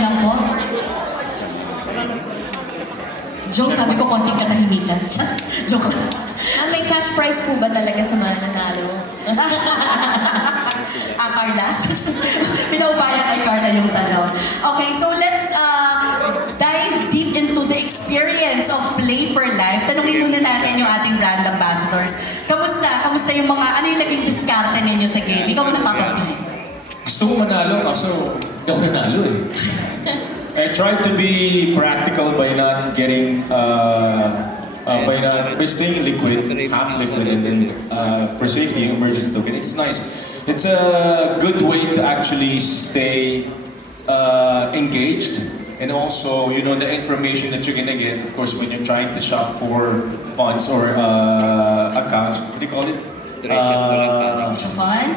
lang po. Joke, sabi ko konting katahimikan. Joke lang. May cash prize po ba talaga sa mga nanalo? Carla? Pinaubaya kay Carla yung tanong. Okay, so let's dive deep into the experience of Play for Life. Tanungin muna natin yung ating brand ambassadors. Kamusta? Kamusta yung mga, ano yung naging diskarte ninyo sa game? Ikaw muna papapili. Gusto ko manalo kaso hindi ako nanalo eh. I tried to be practical by not getting by staying liquid, half liquid, and then for safety, emergency token. It's nice. It's a good way to actually stay engaged, and also you know the information that you're gonna get. Of course, when you're trying to shop for funds or accounts, what do you call it? Funds?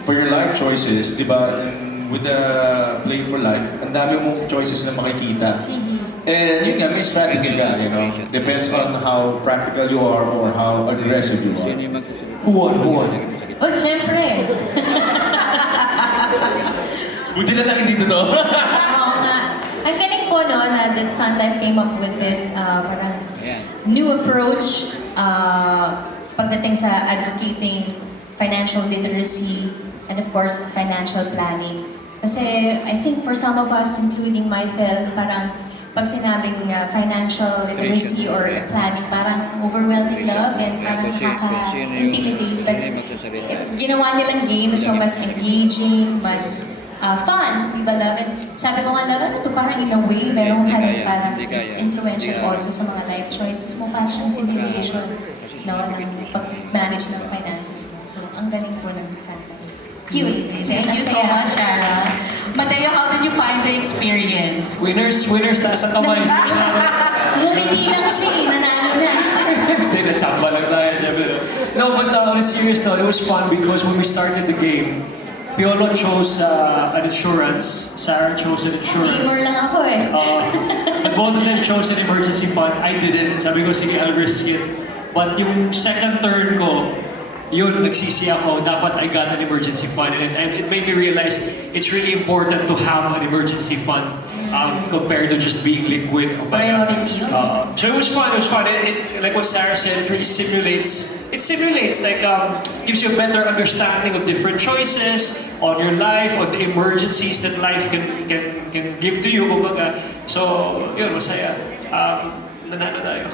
For your life choices, di ba? With the Play for Life, ang dami mong choices na makikita. And yun nga, may strategy ka, you know. Depends on how practical you are or how aggressive you are. Who won? Oh, syempre. Buti na lang hindi totoo. Oo nga. Ang galing po no, na that Sun Life came up with this parang new approach pagdating sa advocating financial literacy and of course financial planning. Kasi I think for some of us, including myself, parang pag sinabing financial literacy or planning, parang overwhelming love and parang nakaka-intimidate. But ginawa nilang game so mas engaging, mas fun, di ba love? And sabi ko nga love, ito parang in a way, meron ka rin parang it's influential also sa mga life choices mo, parang siyang simulation no, ng pag-manage ng finances mo. So, ang galing po ng Santa. Cute. Thank you so much, Shara. Mateo, how did you find the experience? Winners, taas ang kamay. Ngumiti lang siya eh, nanalo na. Stay na chamba lang tayo, syempre. No, but on a serious note, it was fun because when we started the game, Piolo chose an insurance, Sarah chose an insurance. Gamer lang ako eh. And both of them chose an emergency fund. I didn't. Sabi ko, sige, I'll risk it. But yung second turn ko, yun, nagsisi ako, dapat I got an emergency fund. And it made me realize it's really important to have an emergency fund compared to just being liquid. Priority yun. So it was fun. Like what Sarah said, it really simulates, like, gives you a better understanding of different choices on your life, on the emergencies that life can give to you. Kumbaga. So, yun, masaya. Nanalo tayo.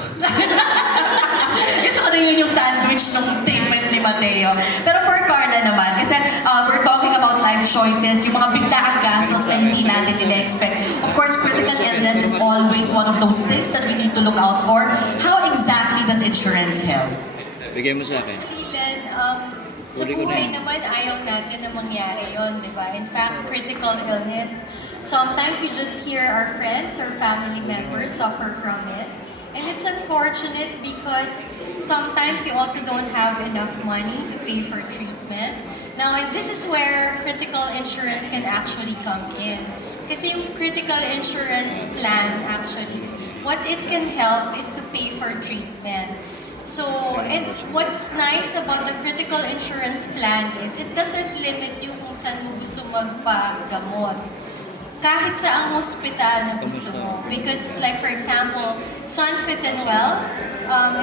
Gusto ko na yun yung sandwich ng statement ni Mateo. Pero for Carla naman, kasi we're talking about life choices, yung mga biglaang gastos na hindi natin ina-expect. Of course, critical illness is always one of those things that we need to look out for. How exactly does insurance help? Bigay mo sa akin. Actually, Len, sa buhay naman ayaw natin na mangyari yon, di ba? In fact, critical illness, sometimes you just hear our friends or family members suffer from it. And it's unfortunate because sometimes you also don't have enough money to pay for treatment. Now, and this is where critical insurance can actually come in. Kasi yung critical insurance plan actually, what it can help is to pay for treatment. So, and what's nice about the critical insurance plan is it doesn't limit you kung saan mo gusto magpagamot. Kahit sa ang hospital na gusto mo. Because like for example, Sun Fit and Well,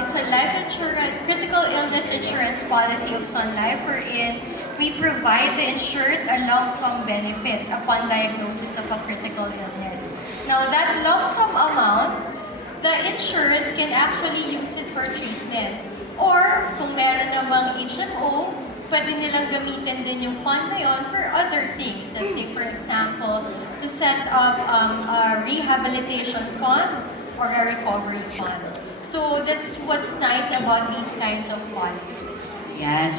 it's a life insurance, critical illness insurance policy of Sun Life wherein we provide the insured a lump sum benefit upon diagnosis of a critical illness. Now that lump sum amount, the insured can actually use it for treatment. Or kung meron namang HMO, pwede nilang gamitin din yung fund na yun for other things. Let's say, for example, to set up a rehabilitation fund or a recovery fund. So that's what's nice about these kinds of policies. Yan.